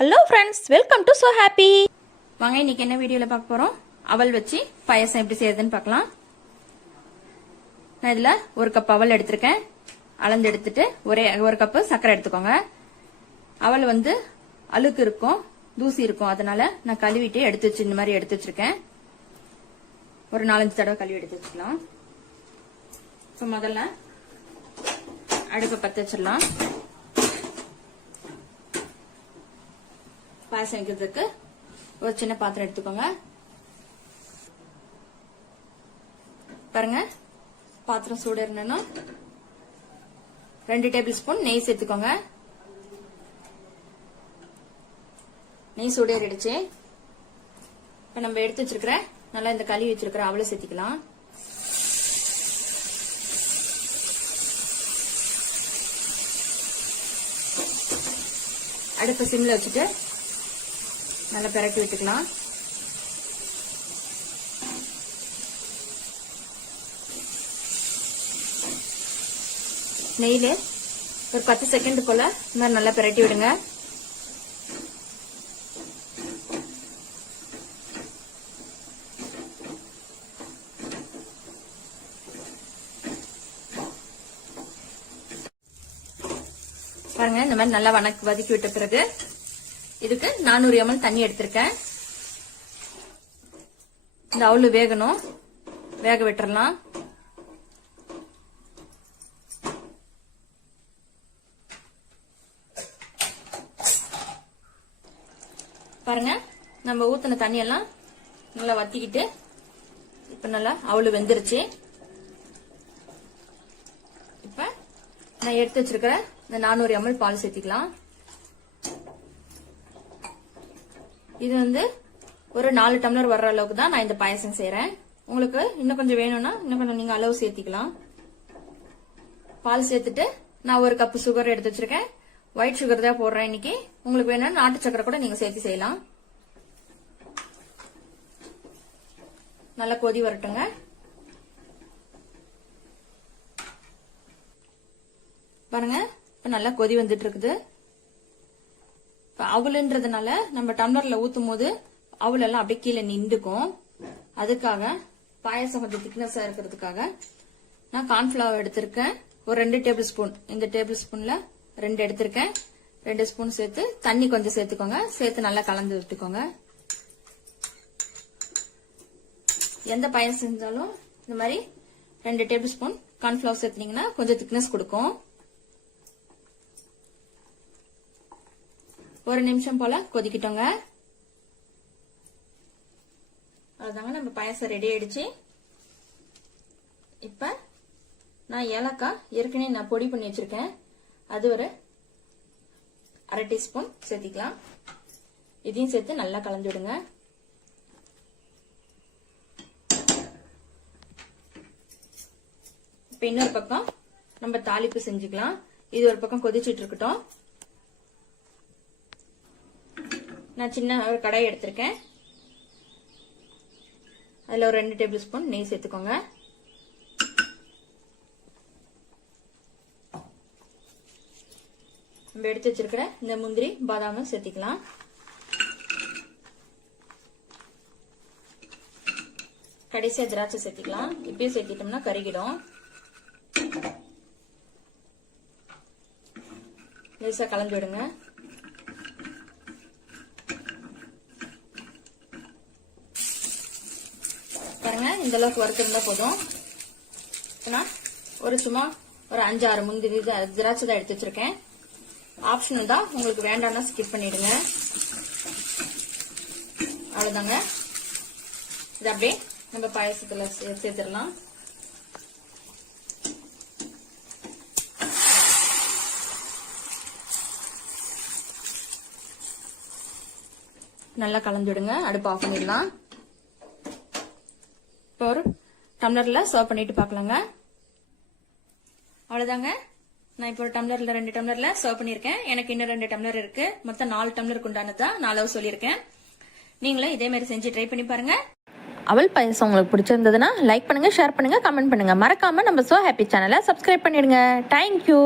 Hello friends welcome to so happy வாங்க இன்னைக்கு என்ன வீடியோவில் பார்க்க போகிறோம் அவல் வச்சு பாயசம் எப்படி செய்யறதுன்னு பார்க்கலாம். நான் இதில் ஒரு கப் அவல் எடுத்திருக்கேன். அளந்து எடுத்துட்டு ஒரே ஒரு கப்பு சர்க்கரை எடுத்துக்கோங்க. அவல் வந்து அழுக்கு இருக்கும் தூசி இருக்கும். அதனால நான் கழுவிட்டு எடுத்து வச்சு இந்த மாதிரி எடுத்து வச்சிருக்கேன். ஒரு நாலஞ்சு தடவை கழுவி எடுத்து வச்சுக்கலாம். இப்போ முதல்ல அடுப்பை பற்ற வச்சிடலாம். பாயசம் வைக்கிறதுக்கு ஒரு சின்ன பாத்திரம் எடுத்துக்கோங்க. பாருங்க. பாத்திரம் சூடு இருந்தனும் ரெண்டு டேபிள் ஸ்பூன் நெய் சேர்த்துக்கோங்க. நெய் சூடேறிடுச்சு இப்ப நம்ம எடுத்து வச்சிருக்கிற நல்லா இந்த கழுவி வச்சிருக்கிற அவளை சேர்த்திக்கலாம். அடுத்த சிம்ல வச்சுட்டு நல்லா பிரட்டி விட்டுக்கலாம். நெய்ல ஒரு பத்து செகண்ட் போல இந்த மாதிரி நல்லா பிரட்டி விடுங்க. பாருங்க இந்த மாதிரி நல்லா வணக்கி வதக்கி விட்ட பிறகு இதுக்கு நானூறு எம்எல் தண்ணி எடுத்திருக்கேன். இந்த அவுள் வேகணும். வேக விட்டுறலாம். பாருங்க நம்ம ஊத்தின தண்ணியெல்லாம் நல்லா வத்திக்கிட்டு இப்ப நல்லா அவ்வளவு வெந்துருச்சு. இப்ப நான் எடுத்து வச்சிருக்கிற இந்த நானூறு எம்எல் பால் சேர்த்திக்கலாம். இது வந்து ஒரு நாலு டம்ளர் வர்ற அளவுக்கு தான் நான் இந்த பாயசம் செய்யறேன் உங்களுக்கு இன்னும் கொஞ்சம் வேணும்னா இன்னும் கொஞ்சம் நீங்க அளவு சேர்த்திக்கலாம். பால் சேர்த்துட்டு நான் ஒரு கப் சுகர் எடுத்து வச்சிருக்கேன். ஒயிட் சுகர் தான் போடுறேன் இன்னைக்கு. உங்களுக்கு வேணும்னா நாட்டு சக்கரை கூட நீங்க சேர்த்து செய்யலாம். நல்லா கொதி வரட்டுங்க. பாருங்க இப்ப நல்லா கொதி வந்துட்டு இருக்குது. அவளுன்றதுனால நம்ம டம்ளர்ல ஊத்தும் போது அவள் எல்லாம் அப்படியே கீழே நின்றுக்கும். அதுக்காக பாயசம் கொஞ்சம் திக்னஸா இருக்கிறதுக்காக நான் கார்ன்ஃபிளவர் எடுத்திருக்கேன். ஒரு ரெண்டு டேபிள் ஸ்பூன் இந்த டேபிள் ஸ்பூன்ல ரெண்டு எடுத்திருக்கேன். ரெண்டு ஸ்பூன் சேர்த்து தண்ணி கொஞ்சம் சேர்த்துக்கோங்க. சேர்த்து நல்லா கலந்து விட்டுக்கோங்க. எந்த பாயசம் செஞ்சாலும் இந்த மாதிரி ரெண்டு டேபிள் ஸ்பூன் கார்ன்ஃபிளவர் சேர்த்துனீங்கன்னா கொஞ்சம் திக்னஸ் கொடுக்கும். ஒரு நிமிஷம் போல கொதிக்கிட்டோங்க. அதுதாங்க நம்ம பாயசம் ரெடி ஆயிடுச்சு. இப்ப நான் ஏலக்காய் ஏற்கனவே நான் பொடி பண்ணி வச்சிருக்கேன். அது ஒரு அரை டீஸ்பூன் சேர்த்திக்கலாம். இதையும் சேர்த்து நல்லா கலந்து விடுங்க. இப்ப இன்னொரு பக்கம் நம்ம தாளிப்பு செஞ்சுக்கலாம். இது ஒரு பக்கம் கொதிச்சிட்டு இருக்கட்டும். நான் சின்ன ஒரு கடாய் எடுத்திருக்கேன். அதில் ஒரு ரெண்டு டேபிள் ஸ்பூன் நெய் சேர்த்துக்கோங்க. நம்ம எடுத்து வச்சிருக்கிற இந்த முந்திரி பாதாமும் சேர்த்திக்கலாம். கடைசியா திராட்சை சேர்த்திக்கலாம். இப்பயும் சேர்த்திட்டோம்னா கருகிடும். லேசா கலந்து விடுங்க. பாருங்க இந்த அளவுக்கு வறுத்திருந்தா போதும். நான் ஒரு சும்மா ஒரு அஞ்சு ஆறு முந்திரி திராட்சை தான் எடுத்து வச்சிருக்கேன். ஆப்ஷனல் தான் உங்களுக்கு வேண்டாம்னா ஸ்கிப் பண்ணிடுங்க. அவ்வளோதாங்க இது அப்படியே நம்ம பாயசத்தில் சேர்த்துடலாம். நல்லா கலந்து விடுங்க அடுப்பு ஆஃப் பண்ணிடலாம். இப்போ ஒரு டம்ளர்ல சர்வ் பண்ணிட்டு பார்க்கலாங்க. அவ்வளவுதாங்க. நான் இப்போ ஒரு டம்ளர்ல ரெண்டு டம்ளர்ல சர்வ் பண்ணிருக்கேன் எனக்கு இன்னும் ரெண்டு டம்ளர் இருக்கு. மொத்தம் நாலு டம்ளருக்கு உண்டானதா நான் அளவு சொல்லியிருக்கேன். நீங்களும் இதே மாதிரி செஞ்சு ட்ரை பண்ணி பாருங்க. அவல் பாயசம் உங்களுக்கு பிடிச்சிருந்ததுன்னா லைக் பண்ணுங்க ஷேர் பண்ணுங்க கமெண்ட் பண்ணுங்க. மறக்காம நம்ம சோ ஹாப்பி சேனலை சப்ஸ்கிரைப் பண்ணிடுங்க. Thank you